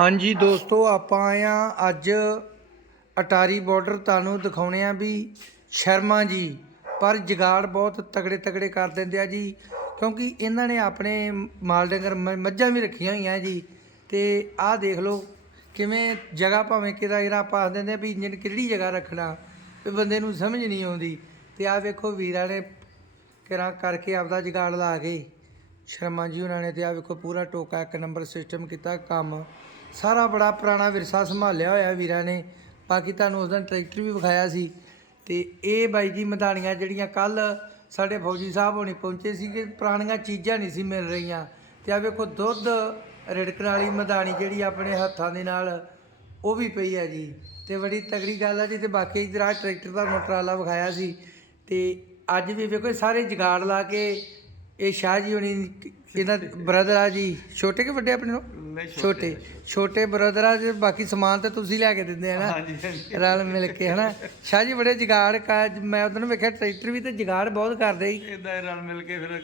ਹਾਂਜੀ ਦੋਸਤੋ, ਆਪਾਂ ਆਏ ਆ ਅੱਜ ਅਟਾਰੀ ਬਾਰਡਰ ਤੁਹਾਨੂੰ ਦਿਖਾਉਣੇ ਆ ਵੀ ਸ਼ਰਮਾ ਜੀ, ਪਰ ਜਗਾੜ ਬਹੁਤ ਤਗੜੇ ਤਗੜੇ ਕਰ ਦਿੰਦੇ ਆ ਜੀ, ਕਿਉਂਕਿ ਇਹਨਾਂ ਨੇ ਆਪਣੇ ਮਾਲ ਡੰਗਰ ਮ- ਮੱਝਾਂ ਵੀ ਰੱਖੀਆਂ ਹੋਈਆਂ ਜੀ, ਤੇ ਆਹ ਦੇਖ ਲਓ ਕਿਵੇਂ ਜਗ੍ਹਾ ਭਾਵੇਂ ਕਿਦਾ ਜਿਹੜਾ ਆਪਾਂ ਆਖ ਦਿੰਦੇ ਆ ਵੀ ਇੰਜਨ ਕਿਹੜੀ ਜਗ੍ਹਾ ਰੱਖਣਾ, ਵੀ ਬੰਦੇ ਨੂੰ ਸਮਝ ਨਹੀਂ ਆਉਂਦੀ, ਤੇ ਆਹ ਵੇਖੋ ਵੀਰਾਂ ਨੇ ਕਿਰਾਂ ਕਰਕੇ ਆਪਦਾ ਜਗਾੜ ਲਾ ਕੇ, ਸ਼ਰਮਾ ਜੀ ਉਹਨਾਂ ਨੇ ਤੇ ਆ ਵੇਖੋ ਪੂਰਾ ਟੋਕਾ ਇੱਕ ਨੰਬਰ ਸਿਸਟਮ ਕੀਤਾ ਕੰਮ। ਸਾਰਾ ਬੜਾ ਪੁਰਾਣਾ ਵਿਰਸਾ ਸੰਭਾਲਿਆ ਹੋਇਆ ਵੀਰਾਂ ਨੇ। ਬਾਕੀ ਤੁਹਾਨੂੰ ਉਸ ਦਿਨ ਟਰੈਕਟਰ ਵੀ ਵਿਖਾਇਆ ਸੀ। ਤੇ ਇਹ ਬਾਈ ਜੀ ਮਧਾਣੀਆਂ ਜਿਹੜੀਆਂ ਕੱਲ ਸਾਡੇ ਫੌਜੀ ਸਾਹਿਬ ਹੋਣੀ ਪਹੁੰਚੇ ਸੀ ਕਿ ਪੁਰਾਣੀਆਂ ਚੀਜ਼ਾਂ ਨਹੀਂ ਸੀ ਮਿਲ ਰਹੀਆਂ। ਤੇ ਆ ਵੇਖੋ ਦੁੱਧ ਰਿੜਕਣ ਵਾਲੀ ਮਧਾਣੀ ਜਿਹੜੀ ਆਪਣੇ ਹੱਥਾਂ ਦੇ ਨਾਲ ਉਹ ਵੀ ਪਈ ਹੈ ਜੀ। ਤੇ ਬੜੀ ਤਗੜੀ ਗੱਲ ਆ ਜੀ ਤੇ ਬਾਕੀ ਇਧਰ ਆ ਟਰੈਕਟਰ ਦਾ ਮੋਟਰਾਲਾ ਵਿਖਾਇਆ ਸੀ। ਤੇ ਅੱਜ ਵੀ ਵੇਖੋ ਸਾਰੇ ਜਗਾੜ ਲਾ ਕੇ ਇਹ ਸ਼ਾਹ ਜੀ ਹੋਣੀ, ਇਹਨਾਂ ਬ੍ਰਦਰ ਆ ਜੀ। ਛੋਟੇ ਕਿ ਵੱਡੇ ਆਪਣੇ ਨੂੰ ਛੋਟੇ ਛੋਟੇ ਬ੍ਰਦਰ ਆ ਜੀ ਬਾਕੀ ਸਮਾਨ ਤਾਂ ਤੁਸੀਂ ਲਿਆ ਕੇ ਦਿੰਦੇ ਆ ਨਾ। ਰਲ ਮਿਲ ਕੇ ਹਨਾ। ਸ਼ਾਹ ਜੀ ਬੜੇ ਜਗਾੜ ਕਾ ਮੈਂ ਉਦੋਂ ਵੇਖਿਆ ਟਰੈਕਟਰ ਵੀ ਤੇ ਜਗਾੜ ਬਹੁਤ ਕਰਦੇ ਹੀ ਇਦਾਂ ਰਲ ਮਿਲ ਕੇ ਫਿਰ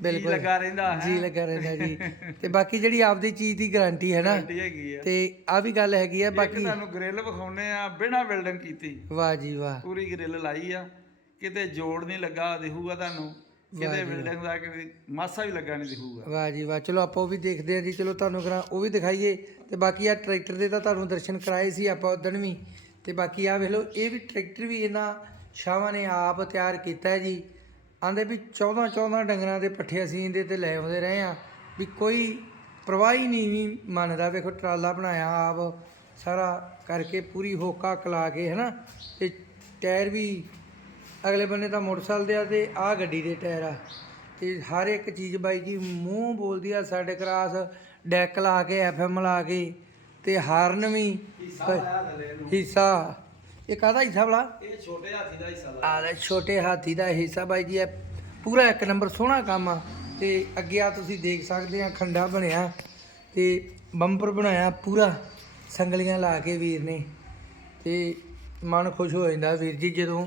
ਬਿਲਕੁਲ। ਲੱਗਾ ਰਹਿੰਦਾ ਹੈ। ਜੀ ਲੱਗਾ ਰਹਿੰਦਾ ਜੀ। ਤੇ ਬਾਕੀ ਜਿਹੜੀ ਆਪਦੀ ਚੀਜ਼ ਦੀ ਗਾਰੰਟੀ ਹੈ ਨਾ ਤੇ ਆ ਵੀ ਗੱਲ ਹੈਗੀ ਆ ਬਾਕੀ ਤੁਹਾਨੂੰ ਗ੍ਰਿਲ ਵਿਖਾਉਨੇ ਆ ਬਿਨਾ ਵੈਲਡਿੰਗ ਕੀਤੀ। ਵਾਹ ਜੀ ਵਾਹ। ਪੂਰੀ ਗ੍ਰਿਲ ਲਾਈ ਆ। ਕਿਤੇ ਜੋੜ ਨਹੀਂ ਲੱਗਾ ਦਿਖੂਗਾ ਤੁਹਾਨੂੰ। ਕਿਤੇ ਵੈਲਡਿੰਗ ਦਾ ਕਿ ਮਾਸਾ ਵੀ ਲੱਗਾ ਨਹੀਂ ਦਿਖੂਗਾ। ਵਾਹ ਜੀ ਵਾਹ ਚਲੋ ਆਪਾਂ ਉਹ ਵੀ ਦੇਖਦੇ ਆ ਜੀ ਚਲੋ ਤੁਹਾਨੂੰ ਕਰਾਂ ਉਹ ਵੀ ਦਿਖਾਈਏ। ਤੇ ਬਾਕੀ ਆ ਟਰੈਕਟਰ ਦੇ ਤਾਂ ਤੁਹਾਨੂੰ ਦਰਸ਼ਨ ਕਰਾਏ ਸੀ ਆਪਾਂ ਉਦਣ ਵੀ। ਤੇ ਬਾਕੀ ਆ ਵੇਖ ਲਓ ਇਹ ਵੀ ਟਰੈਕਟਰ ਵੀ ਇਹਨਾਂ ਸ਼ਾਹਾਂ ਨੇ ਆਪ ਤਿਆਰ ਕੀਤਾ ਹੈ ਜੀ। ਆਂਦੇ ਵੀ 14 14 ਡੰਗਰਾਂ ਦੇ ਪੱਠੇ ਅਸੀਂ ਇਹਦੇ ਤੇ ਲੈ ਆਉਂਦੇ ਰਹੇ ਆ ਵੀ ਕੋਈ ਪ੍ਰਵਾਹ ਨਹੀਂ ਮੰਨਦਾ ਵੇਖੋ ਟਰਾਲਾ ਬਣਾਇਆ ਆਪ ਸਾਰਾ ਕਰਕੇ ਪੂਰੀ ਹੋਕਾ ਕਲਾ ਕੇ ਹੈਨਾ। ਤੇ ਟਾਇਰ ਵੀ ਅਗਲੇ ਬੰਨੇ ਤਾਂ ਮੋਟਰਸਾਈਕਲ ਦੇ ਆ ਤੇ ਆਹ ਗੱਡੀ ਦੇ ਟਾਇਰ ਆ। ਤੇ ਹਰ ਇੱਕ ਚੀਜ਼ ਬਾਈ ਜੀ ਮੂੰਹ ਬੋਲਦੀ ਆ ਸਾਡੇ ਕਰਾਸ ਡੈਕ ਲਾ ਕੇ ਐਫਐਮ ਲਾ ਕੇ ਤੇ ਹਾਰਨ ਵੀ। ਹਿੱਸਾ ਇਹ ਕਾਹਦਾ ਹਿੱਸਾ ਭਲਾ? ਇਹ ਛੋਟੇ ਹਾਥੀ ਦਾ ਹਿੱਸਾ ਆ ਲੈ ਛੋਟੇ ਹਾਥੀ ਦਾ ਹਿੱਸਾ ਬਾਈ ਜੀ ਇਹ ਪੂਰਾ ਇੱਕ ਨੰਬਰ ਸੋਹਣਾ ਕੰਮ ਆ। ਤੇ ਅੱਗੇ ਆ ਤੁਸੀਂ ਦੇਖ ਸਕਦੇ ਆ ਖੰਡਾ ਬਣਿਆ ਤੇ ਬੰਪਰ ਬਣਾਇਆ ਪੂਰਾ ਸੰਗਲੀਆਂ ਲਾ ਕੇ ਵੀਰ ਨੇ। ਤੇ ਮਨ ਖੁਸ਼ ਹੋ ਜਾਂਦਾ ਵੀਰ ਜੀ ਜਦੋਂ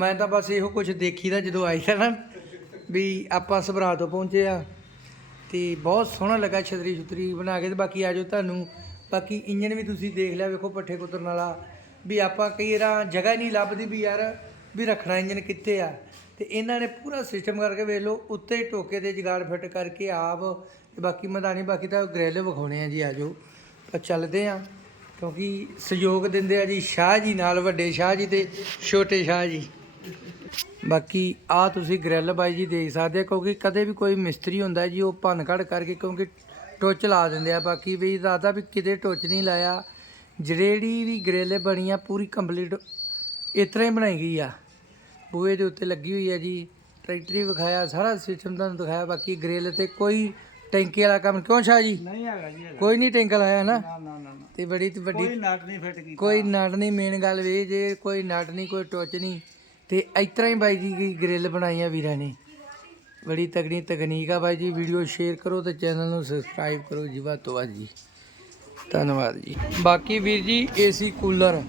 ਮੈਂ ਤਾਂ ਬਸ ਇਹੋ ਕੁਝ ਦੇਖੀਦਾ ਜਦੋਂ ਆਈ ਤਾਂ ਨਾ, ਵੀ ਆਪਾਂ ਸਭਰਾ ਤੋਂ ਪਹੁੰਚੇ ਆ ਤੇ ਬਹੁਤ ਸੋਹਣਾ ਲੱਗਾ ਛਤਰੀ ਛੁਤਰੀ ਬਣਾ ਕੇ ਤੇ ਬਾਕੀ ਆਜੋ ਤੁਹਾਨੂੰ। ਬਾਕੀ ਇੰਜਨ ਵੀ ਤੁਸੀਂ ਦੇਖ ਲਿਆ, ਵੇਖੋ ਪੱਠੇ ਕੁਤਰਨ ਵਾਲਾ। ਵੀ ਆਪਾਂ ਕਈ ਵਾਰ ਜਗ੍ਹਾ ਨਹੀਂ ਲੱਭਦੀ ਵੀ ਯਾਰ ਵੀ ਰੱਖਣਾ ਇੰਜਨ ਕਿੱਥੇ ਆ। ਤੇ ਇਹਨਾਂ ਨੇ ਪੂਰਾ ਸਿਸਟਮ ਕਰਕੇ ਵੇਖ ਲਓ, ਉੱਤੇ ਟੋਕੇ ਤੇ ਜਗਾੜ ਫਿੱਟ ਕਰਕੇ ਆਪ ਤੇ ਬਾਕੀ ਮਦਾਨੀ, ਬਾਕੀ ਤਾਂ ਗ੍ਰਿਲ ਵਿਖਾਉਣੇ ਆ ਜੀ ਆਜੋ ਤਾਂ ਚੱਲਦੇ ਆ, ਕਿਉਂਕਿ ਸਹਿਯੋਗ ਦਿੰਦੇ ਆ ਜੀ ਸ਼ਾਹ ਜੀ ਨਾਲ, ਵੱਡੇ ਸ਼ਾਹ ਜੀ ਤੇ ਛੋਟੇ ਸ਼ਾਹ ਜੀ। ਬਾਕੀ ਆ ਤੁਸੀਂ ਗ੍ਰਿਲ ਬਾਈ ਜੀ ਦੇਖ ਸਕਦੇ ਹੋ ਕਿਉਂਕਿ ਕਦੇ ਵੀ ਕੋਈ ਮਿਸਤਰੀ ਹੁੰਦਾ ਜੀ ਉਹ ਭੰਨ ਘੜ ਕਰਕੇ ਕਿਉਂਕਿ ਟੋਚ ਲਾ ਦਿੰਦੇ ਆ। ਬਾਕੀ ਵੀ ਦਾਦਾ ਵੀ ਕਿਤੇ ਟੋਚ ਨਹੀਂ ਲਾਇਆ। ਜਿਹੜੀ ਵੀ ਗ੍ਰਿਲ ਬਣੀ ਆ ਪੂਰੀ ਕੰਪਲੀਟ ਇਸ ਤਰ੍ਹਾਂ ਹੀ ਬਣਾਈ ਗਈ ਆ। ਬੂਹੇ ਦੇ ਉੱਤੇ ਲੱਗੀ ਹੋਈ ਹੈ ਜੀ ਟਰੈਕਟਰ ਵਿਖਾਇਆ ਸਾਰਾ ਸਿਸਟਮ ਤੁਹਾਨੂੰ ਦਿਖਾਇਆ। ਬਾਕੀ ਗ੍ਰਿਲ ਤੇ ਕੋਈ ਟੈਂਕੀ ਵਾਲਾ ਕੰਮ ਕਿਉਂ ਸ਼ਾਹ ਜੀ? ਨਹੀਂ ਹੈਗਾ ਜੀ ਕੋਈ ਨਹੀਂ ਟੈਂਕ ਲਾਇਆ ਨਾ? ਨਾ ਨਾ ਨਾ ਤੇ ਬੜੀ ਤੇ ਵੱਡੀ ਕੋਈ ਨਟ ਨਹੀਂ ਫਿੱਟ ਕੀਤਾ। ਕੋਈ ਨਟ ਨਹੀਂ ਮੇਨ ਗੱਲ ਵੇ ਜੇ ਕੋਈ ਨਟ ਨਹੀਂ ਕੋਈ ਟੁੱਚ ਨਹੀਂ। ਤੇ ਇਸ ਤਰ੍ਹਾਂ ਹੀ ਬਾਈ ਜੀ ਦੀ ਗ੍ਰਿਲ ਬਣਾਈ ਆ ਵੀਰਾਂ ਨੇ। ਬੜੀ ਤਗੜੀ ਤਕਨੀਕ ਆ ਬਾਈ ਜੀ। ਵੀਡੀਓ ਸ਼ੇਅਰ ਕਰੋ ਤੇ ਚੈਨਲ ਨੂੰ ਸਬਸਕ੍ਰਾਈਬ ਕਰੋ ਜੀ। ਵੱਧ ਤੋਂ ਵੱਧ ਜੀ। ਧੰਨਵਾਦ ਜੀ। ਬਾਕੀ ਵੀਰ ਜੀ ਏਸੀ ਕੂਲਰ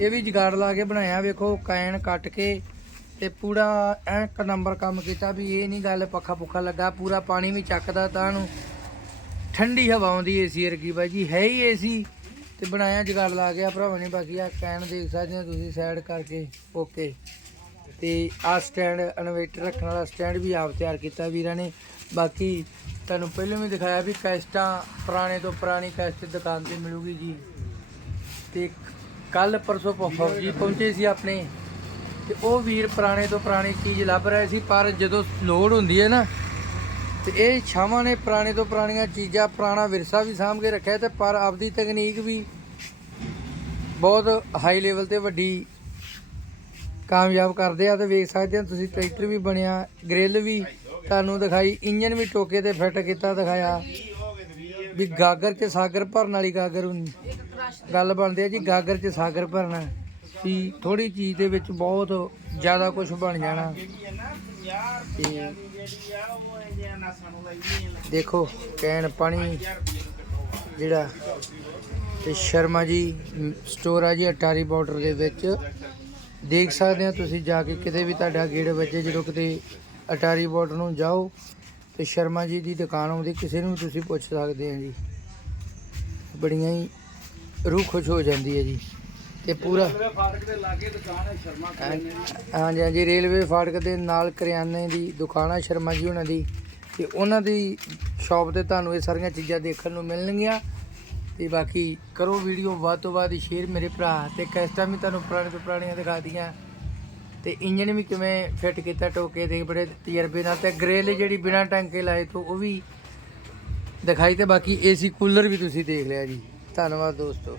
ਇਹ ਵੀ ਜਗਾੜ ਲਾ ਕੇ ਬਣਾਇਆ। ਵੇਖੋ, ਕੈਨ ਕੱਟ ਕੇ ਤੇ ਪੂਰਾ ਇੱਕ ਨੰਬਰ ਕੰਮ ਕੀਤਾ ਵੀ ਇਹ ਨਹੀਂ ਗੱਲ ਪੱਖਾ ਪੁੱਖਾ ਲੱਗਾ। ਪੂਰਾ ਪਾਣੀ ਵੀ ਚੱਕਦਾ ਤਾਂ ਨੂੰ। ਠੰਡੀ ਹਵਾ ਆਉਂਦੀ ਏਸੀ ਵਰਗੀ ਬਾਈ ਜੀ। ਹੈ ਹੀ ਏਸੀ ਤੇ ਬਣਾਇਆ, ਜਗਾੜ ਲਾ ਗਿਆ, ਭਰਾਵਾਂ ਨੇ ਬਾਕੀ ਆ ਕੈਨ ਦੇਖ ਸਕਦੇ ਹੋ ਤੁਸੀਂ ਸਾਈਡ ਕਰਕੇ ਓਕੇ ਤੇ ਆ ਸਟੈਂਡ ਇਨਵੇਟਰ ਰੱਖਣ ਵਾਲਾ ਸਟੈਂਡ ਵੀ ਆਪ ਤਿਆਰ ਕੀਤਾ ਵੀਰਾਂ ਨੇ। ਬਾਕੀ ਤੁਹਾਨੂੰ ਪਹਿਲਾਂ ਵੀ ਦਿਖਾਇਆ ਵੀ ਕੈਸਟਾਂ ਪੁਰਾਣੇ ਤੋਂ ਪੁਰਾਣੀ ਕੈਸਟ ਦੁਕਾਨ ਤੇ ਮਿਲੂਗੀ ਜੀ। ਤੇ ਕੱਲ ਪਰਸੋਂ ਪ- ਪਹੁੰਚੇ ਸੀ ਆਪਣੇ। ਤੇ ਉਹ ਵੀਰ ਪੁਰਾਣੇ ਤੋਂ ਪੁਰਾਣੀ ਚੀਜ਼ ਲੱਭ ਰਹੇ ਸੀ, ਪਰ ਜਦੋਂ ਲੋਡ ਹੁੰਦੀ ਹੈ ਨਾ, ਤੇ ਇਹ ਛਾਵਾਂ ਨੇ ਪੁਰਾਣੇ ਤੋਂ ਪੁਰਾਣੀਆਂ ਚੀਜ਼ਾਂ, ਪੁਰਾਣਾ ਵਿਰਸਾ ਵੀ ਸਾਂਭ ਕੇ ਰੱਖਿਆ ਤੇ ਪਰ ਆਪਦੀ ਤਕਨੀਕ ਵੀ ਬਹੁਤ ਹਾਈ ਲੈਵਲ ਤੇ ਵੱਡੀ ਕਾਮਯਾਬ ਕਰਦੇ ਆ ਤੇ ਵੇਖ ਸਕਦੇ ਆ, ਤੁਸੀਂ ਟਰੈਕਟਰ ਵੀ ਬਣਿਆ ਗ੍ਰਿਲ ਵੀ ਤੁਹਾਨੂੰ ਦਿਖਾਈ ਇੰਜਨ ਵੀ ਟੋਕੇ ਤੇ ਫਿੱਟ ਕੀਤਾ ਦਿਖਾਇਆ। ਵੀ ਗਾਗਰ 'ਚ ਸਾਗਰ ਭਰਨ ਵਾਲੀ ਗਾਗਰ ਗੱਲ ਬਣਦੀ ਆ ਜੀ ਗਾਗਰ 'ਚ ਸਾਗਰ ਭਰਨਾ। ਵੀ ਥੋੜੀ ਚੀਜ਼ ਦੇ ਵਿੱਚ ਬਹੁਤ ਜ਼ਿਆਦਾ ਕੁਝ ਬਣ ਜਾਣਾ। ਤੇ ਦੇਖੋ, ਕੈਨ ਪਾਣੀ ਜਿਹੜਾ ਤੇ ਸ਼ਰਮਾ ਜੀ ਸਟੋਰ ਆ ਜੀ ਅਟਾਰੀ ਬਾਰਡਰ ਦੇ ਵਿੱਚ। ਦੇਖ ਸਕਦੇ ਆ ਤੁਸੀਂ ਜਾ ਕੇ ਕਿਤੇ ਵੀ ਤੁਹਾਡਾ ਗੇੜ ਵੱਜੇ, ਜਦੋਂ ਕਿਤੇ ਅਟਾਰੀ ਬਾਰਡਰ ਨੂੰ ਜਾਓ ਤੇ ਸ਼ਰਮਾ ਜੀ ਦੀ ਦੁਕਾਨ ਆਉਂਦੀ, ਕਿਸੇ ਨੂੰ ਵੀ ਤੁਸੀਂ ਪੁੱਛ ਸਕਦੇ ਆ ਜੀ। ਬੜੀਆਂ ਹੀ ਰੂਹ ਖੁਸ਼ ਹੋ ਜਾਂਦੀ ਹੈ ਜੀ ਤੇ ਪੂਰਾ ਫਾਟਕ ਦੇ ਲਾਗੇ ਦੁਕਾਨ ਹੈ ਸ਼ਰਮਾ ਕਰਿਆਨੇ ਦੀ ਹਾਂਜੀ ਹਾਂਜੀ, ਰੇਲਵੇ ਫਾਟਕ ਦੇ ਨਾਲ ਕਰਿਆਨੇ ਦੀ ਦੁਕਾਨ ਆ ਸ਼ਰਮਾ ਜੀ ਉਹਨਾਂ ਦੀ ਤੇ ਉਹਨਾਂ ਦੀ ਸ਼ਾਪ ਤੇ ਤੁਹਾਨੂੰ ਇਹ ਸਾਰੀਆਂ ਚੀਜ਼ਾਂ ਦੇਖਣ ਨੂੰ ਮਿਲਣਗੀਆਂ। ਤੇ ਬਾਕੀ ਕਰੋ ਵੀਡੀਓ, ਵੱਧ ਤੋਂ ਵੱਧ ਸ਼ੇਅਰ ਮੇਰੇ ਭਰਾ ਤੇ ਕੈਸਟਾਂ ਵੀ ਤੁਹਾਨੂੰ ਪੁਰਾਣੇ ਤੋਂ ਪੁਰਾਣੀਆਂ ਦਿਖਾ ਦੀਆਂ ਤੇ ਇੰਜਨ ਵੀ ਕਿਵੇਂ ਫਿੱਟ ਕੀਤਾ, ਟੋਕੇ ਦੇ ਬੜੇ ਤਜਰਬੇ ਨਾਲ ਤੇ ਗ੍ਰਿਲ ਜਿਹੜੀ ਬਿਨਾ ਟਾਂਕੇ ਲਾਏ ਤੋਂ ਉਹ ਵੀ ਦਿਖਾਈ ਤੇ ਬਾਕੀ ਏਸੀ ਕੂਲਰ ਵੀ ਤੁਸੀਂ ਦੇਖ ਲਿਆ ਜੀ। ਧੰਨਵਾਦ ਦੋਸਤੋ।